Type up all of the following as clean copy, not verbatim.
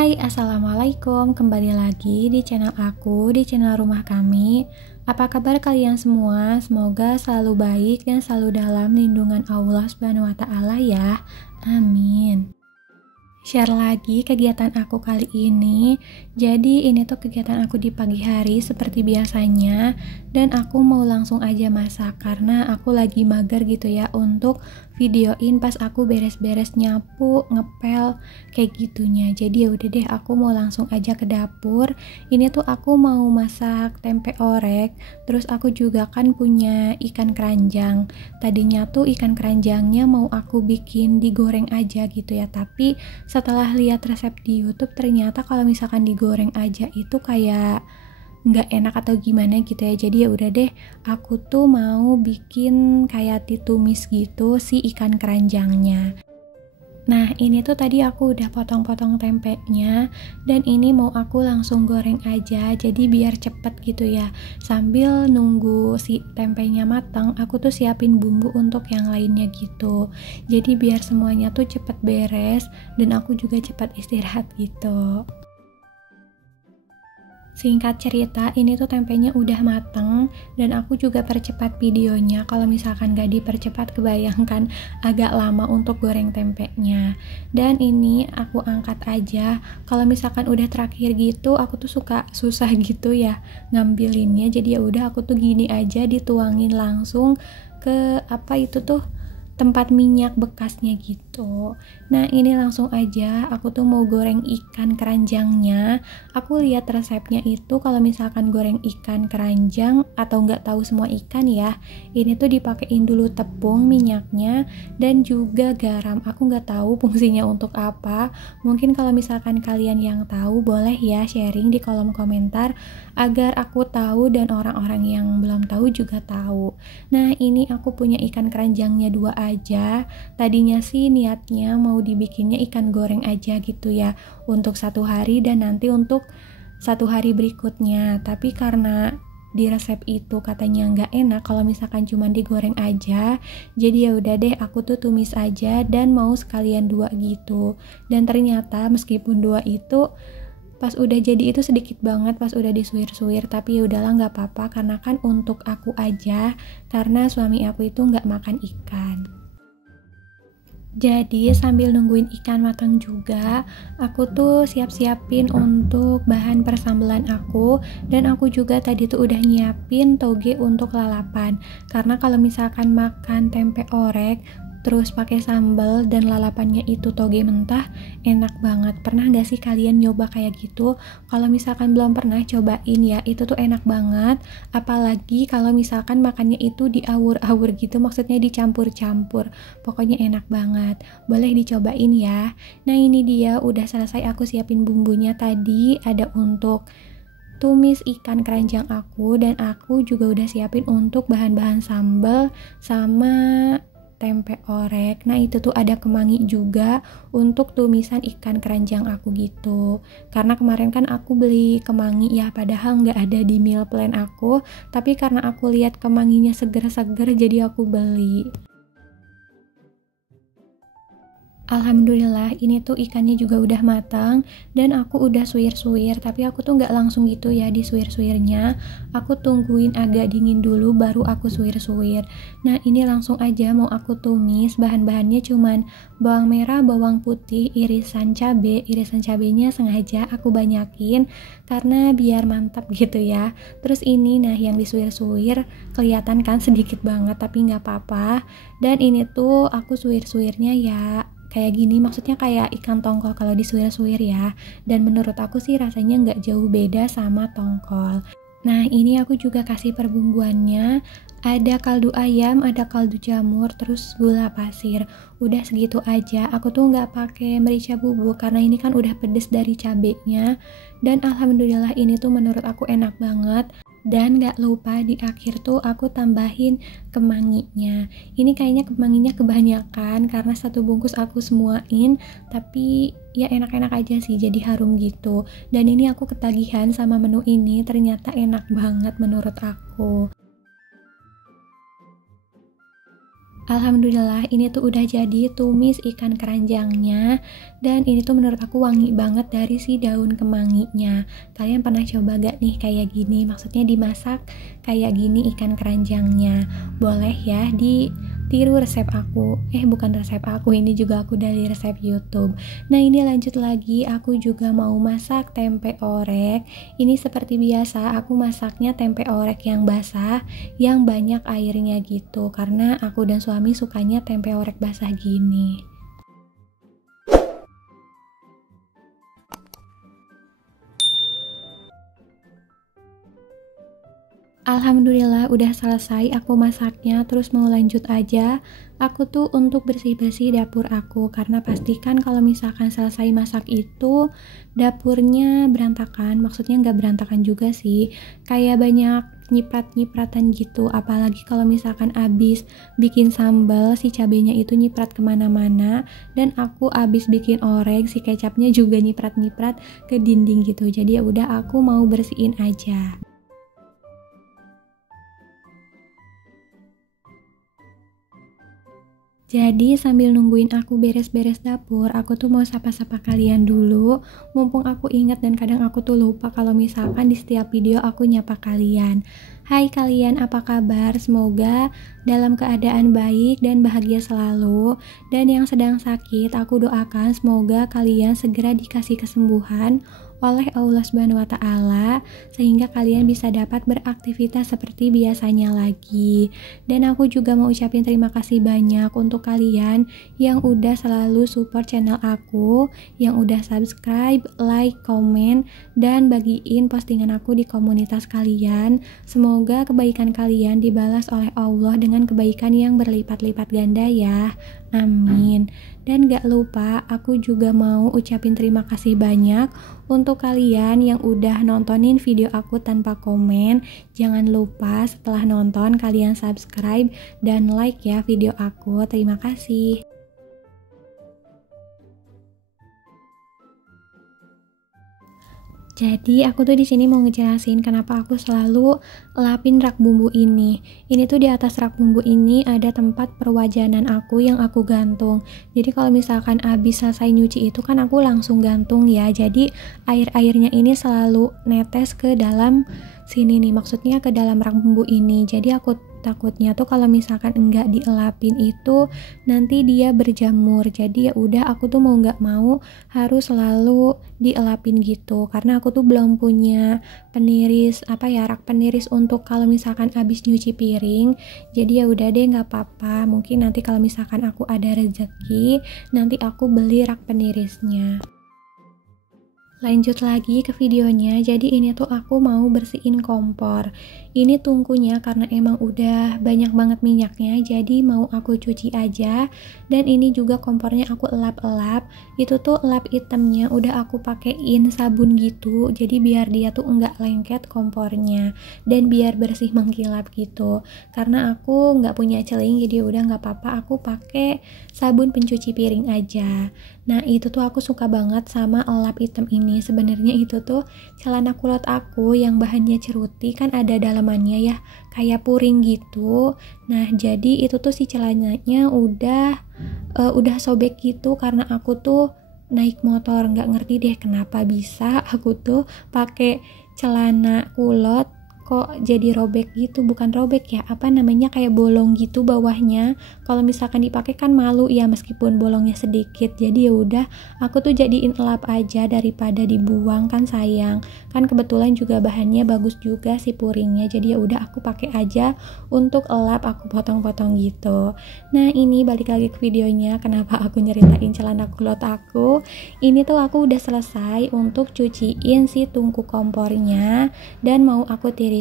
Hai, Assalamualaikum. Kembali lagi di channel aku, di channel rumah kami. Apa kabar kalian semua? Semoga selalu baik dan selalu dalam lindungan Allah Subhanahu wa Ta'ala ya. Amin. Share lagi kegiatan aku kali ini. Jadi ini tuh kegiatan aku di pagi hari seperti biasanya, dan aku mau langsung aja masak karena aku lagi mager gitu ya untuk videoin pas aku beres-beres nyapu, ngepel kayak gitunya. Jadi ya udah deh, aku mau langsung aja ke dapur. Ini tuh aku mau masak tempe orek. Terus aku juga kan punya ikan keranjang. Tadinya tuh ikan keranjangnya mau aku bikin digoreng aja gitu ya, tapi setelah lihat resep di YouTube ternyata kalau misalkan digoreng aja itu kayak nggak enak atau gimana gitu ya. Jadi ya udah deh, aku tuh mau bikin kayak ditumis gitu si ikan keranjangnya. Nah ini tuh tadi aku udah potong-potong tempenya, dan ini mau aku langsung goreng aja jadi biar cepet gitu ya. Sambil nunggu si tempenya matang, aku tuh siapin bumbu untuk yang lainnya gitu. Jadi biar semuanya tuh cepet beres dan aku juga cepat istirahat gitu. Singkat cerita, ini tuh tempenya udah mateng dan aku juga percepat videonya. Kalau misalkan gak dipercepat, kebayangkan agak lama untuk goreng tempenya. Dan ini aku angkat aja. Kalau misalkan udah terakhir gitu, aku tuh suka susah gitu ya ngambilinnya. Jadi ya udah, aku tuh gini aja, dituangin langsung ke apa itu tuh, tempat minyak bekasnya gitu. Nah ini langsung aja aku tuh mau goreng ikan keranjangnya. Aku lihat resepnya itu kalau misalkan goreng ikan keranjang atau nggak tahu semua ikan ya, ini tuh dipakein dulu tepung, minyaknya, dan juga garam. Aku nggak tahu fungsinya untuk apa. Mungkin kalau misalkan kalian yang tahu boleh ya sharing di kolom komentar agar aku tahu dan orang-orang yang belum tahu juga tahu. Nah ini aku punya ikan keranjangnya 2 aja. Tadinya sih niatnya mau dibikinnya ikan goreng aja gitu ya untuk 1 hari dan nanti untuk 1 hari berikutnya. Tapi karena di resep itu katanya nggak enak kalau misalkan cuma digoreng aja, jadi ya udah deh, aku tuh tumis aja dan mau sekalian 2 gitu. Dan ternyata meskipun 2 itu pas udah jadi itu sedikit banget pas udah disuir-suir, tapi ya udahlah nggak apa-apa karena kan untuk aku aja, karena suami aku itu nggak makan ikan. Jadi sambil nungguin ikan matang juga, aku tuh siap-siapin untuk bahan persambelan aku, dan aku juga tadi tuh udah nyiapin toge untuk lalapan. Karena kalau misalkan makan tempe orek terus pakai sambal dan lalapannya itu toge mentah, enak banget. Pernah gak sih kalian nyoba kayak gitu? Kalau misalkan belum pernah, cobain ya, itu tuh enak banget. Apalagi kalau misalkan makannya itu diawur-awur gitu, maksudnya dicampur-campur. Pokoknya enak banget, boleh dicobain ya. Nah ini dia udah selesai, aku siapin bumbunya tadi. Ada untuk tumis ikan keranjang aku, dan aku juga udah siapin untuk bahan-bahan sambal sama tempe orek. Nah itu tuh ada kemangi juga untuk tumisan ikan keranjang aku gitu. Karena kemarin kan aku beli kemangi ya, padahal nggak ada di meal plan aku, tapi karena aku lihat kemanginya seger-seger jadi aku beli. Alhamdulillah ini tuh ikannya juga udah matang dan aku udah suir-suir, tapi aku tuh nggak langsung gitu ya disuir-suirnya. Aku tungguin agak dingin dulu baru aku suir-suir. Nah ini langsung aja mau aku tumis. Bahan-bahannya cuman bawang merah, bawang putih, irisan cabe. Irisan cabenya sengaja aku banyakin karena biar mantap gitu ya. Terus ini, nah yang disuir-suir kelihatan kan sedikit banget, tapi nggak apa-apa. Dan ini tuh aku suir-suirnya ya kayak gini, maksudnya kayak ikan tongkol kalau disuir-suir ya, dan menurut aku sih rasanya nggak jauh beda sama tongkol. Nah ini aku juga kasih perbumbuannya, ada kaldu ayam, ada kaldu jamur, terus gula pasir. Udah segitu aja. Aku tuh nggak pakai merica bubuk karena ini kan udah pedes dari cabenya, dan alhamdulillah ini tuh menurut aku enak banget. Dan gak lupa di akhir tuh aku tambahin kemanginya. Ini kayaknya kemanginya kebanyakan karena 1 bungkus aku semuain, tapi ya enak-enak aja sih, jadi harum gitu. Dan ini aku ketagihan sama menu ini, ternyata enak banget menurut aku. Alhamdulillah ini tuh udah jadi tumis ikan keranjangnya, dan ini tuh menurut aku wangi banget dari si daun kemanginya. Kalian pernah coba gak nih kayak gini? Maksudnya dimasak kayak gini ikan keranjangnya. Boleh ya ditiru resep aku. Bukan resep aku, ini juga aku dari resep YouTube. Nah ini lanjut lagi, aku juga mau masak tempe orek. Ini seperti biasa aku masaknya tempe orek yang basah, yang banyak airnya gitu, karena aku dan suami sukanya tempe orek basah gini. Alhamdulillah udah selesai aku masaknya, terus mau lanjut aja. Aku tuh untuk bersih-bersih dapur aku, karena pastikan kalau misalkan selesai masak itu dapurnya berantakan. Maksudnya nggak berantakan juga sih, kayak banyak nyiprat-nyipratan gitu. Apalagi kalau misalkan abis bikin sambal, si cabenya itu nyiprat kemana-mana, dan aku abis bikin orek, si kecapnya juga nyiprat-nyiprat ke dinding gitu. Jadi ya udah, aku mau bersihin aja. Jadi sambil nungguin aku beres-beres dapur, aku tuh mau sapa-sapa kalian dulu. Mumpung aku ingat, dan kadang aku tuh lupa kalau misalkan di setiap video aku nyapa kalian. Hai kalian, apa kabar? Semoga dalam keadaan baik dan bahagia selalu. Dan yang sedang sakit, aku doakan semoga kalian segera dikasih kesembuhan oleh Allah Subhanahu wa Ta'ala, sehingga kalian bisa dapat beraktivitas seperti biasanya lagi. Dan aku juga mau ucapin terima kasih banyak untuk kalian yang udah selalu support channel aku, yang udah subscribe, like, komen, dan bagiin postingan aku di komunitas kalian. Semoga kebaikan kalian dibalas oleh Allah dengan kebaikan yang berlipat-lipat ganda ya. Amin. Dan gak lupa, aku juga mau ucapin terima kasih banyak untuk kalian yang udah nontonin video aku tanpa komen. Jangan lupa setelah nonton kalian subscribe dan like ya video aku. Terima kasih. Jadi aku tuh di sini mau ngejelasin kenapa aku selalu lapin rak bumbu ini. Ini tuh di atas rak bumbu ini ada tempat perwajanan aku yang aku gantung. Jadi kalau misalkan abis selesai nyuci itu kan aku langsung gantung ya. Jadi air-airnya ini selalu netes ke dalam sini nih, maksudnya ke dalam rak bumbu ini. Jadi aku takutnya tuh kalau misalkan enggak dielapin itu nanti dia berjamur. Jadi ya udah, aku tuh mau nggak mau harus selalu dielapin gitu, karena aku tuh belum punya peniris rak peniris untuk kalau misalkan abis nyuci piring. Jadi ya udah deh, nggak apa-apa, mungkin nanti kalau misalkan aku ada rezeki nanti aku beli rak penirisnya. Lanjut lagi ke videonya. Jadi ini tuh aku mau bersihin kompor. Ini tungkunya karena emang udah banyak banget minyaknya, jadi mau aku cuci aja. Dan ini juga kompornya aku elap-elap. Itu tuh elap hitamnya udah aku pakein sabun gitu, jadi biar dia tuh enggak lengket kompornya dan biar bersih mengkilap gitu. Karena aku nggak punya celing, jadi udah nggak apa-apa, aku pakai sabun pencuci piring aja. Nah itu tuh aku suka banget sama elap hitam ini. Sebenarnya itu tuh celana kulot aku yang bahannya ceruti, kan ada dalamannya ya, kayak puring gitu. Nah jadi itu tuh si celananya udah sobek gitu, karena aku tuh naik motor. Nggak ngerti deh kenapa bisa aku tuh pakai celana kulot kok jadi robek gitu. Bukan robek ya, apa namanya, kayak bolong gitu bawahnya. Kalau misalkan dipakai kan malu ya meskipun bolongnya sedikit. Jadi ya udah, aku tuh jadiin elap aja daripada dibuang, kan sayang. Kan kebetulan juga bahannya bagus juga si puringnya. Jadi ya udah, aku pakai aja untuk elap, aku potong-potong gitu. Nah ini balik lagi ke videonya, kenapa aku nyeritain celana kulot aku. Ini tuh aku udah selesai untuk cuciin si tungku kompornya dan mau aku tirisin.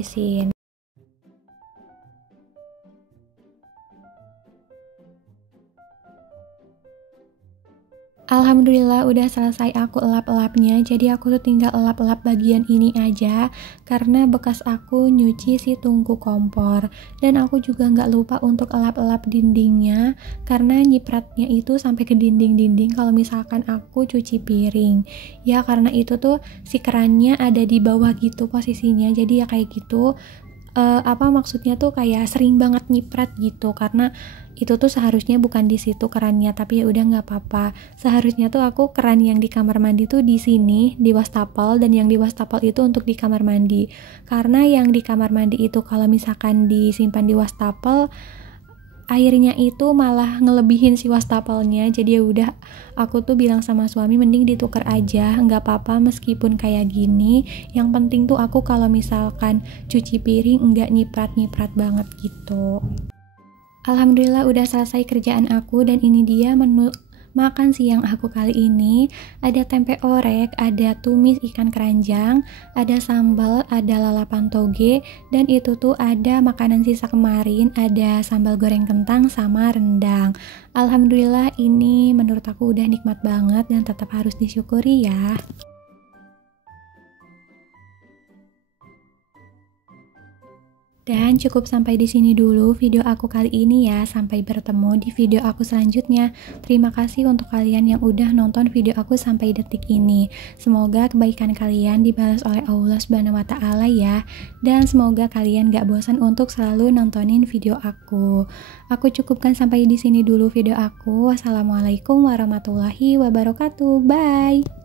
Alhamdulillah udah selesai aku elap-elapnya. Jadi aku tuh tinggal elap-elap bagian ini aja, karena bekas aku nyuci si tungku kompor. Dan aku juga nggak lupa untuk elap-elap dindingnya, karena nyipratnya itu sampai ke dinding-dinding kalau misalkan aku cuci piring. Ya karena itu tuh si kerannya ada di bawah gitu posisinya, jadi ya kayak gitu. maksudnya tuh kayak sering banget nyiprat gitu, karena itu tuh seharusnya bukan di situ kerannya, tapi ya udah nggak apa-apa. Seharusnya tuh aku keran yang di kamar mandi tuh di sini di wastafel, dan yang di wastafel itu untuk di kamar mandi. Karena yang di kamar mandi itu kalau misalkan disimpan di wastafel, airnya itu malah ngelebihin si wastafelnya. Jadi ya udah, aku tuh bilang sama suami mending ditukar aja, nggak apa-apa meskipun kayak gini. Yang penting tuh aku kalau misalkan cuci piring nggak nyiprat-nyiprat banget gitu. Alhamdulillah udah selesai kerjaan aku, dan ini dia menu makan siang aku kali ini. Ada tempe orek, ada tumis ikan keranjang, ada sambal, ada lalapan toge, dan itu tuh ada makanan sisa kemarin, ada sambal goreng kentang sama rendang. Alhamdulillah ini menurut aku udah nikmat banget dan tetap harus disyukuri ya. Dan cukup sampai di sini dulu video aku kali ini ya. Sampai bertemu di video aku selanjutnya. Terima kasih untuk kalian yang udah nonton video aku sampai detik ini. Semoga kebaikan kalian dibalas oleh Allah Subhanahu wa Ta'ala ya. Dan semoga kalian gak bosan untuk selalu nontonin video aku. Aku cukupkan sampai di sini dulu video aku. Wassalamualaikum warahmatullahi wabarakatuh. Bye.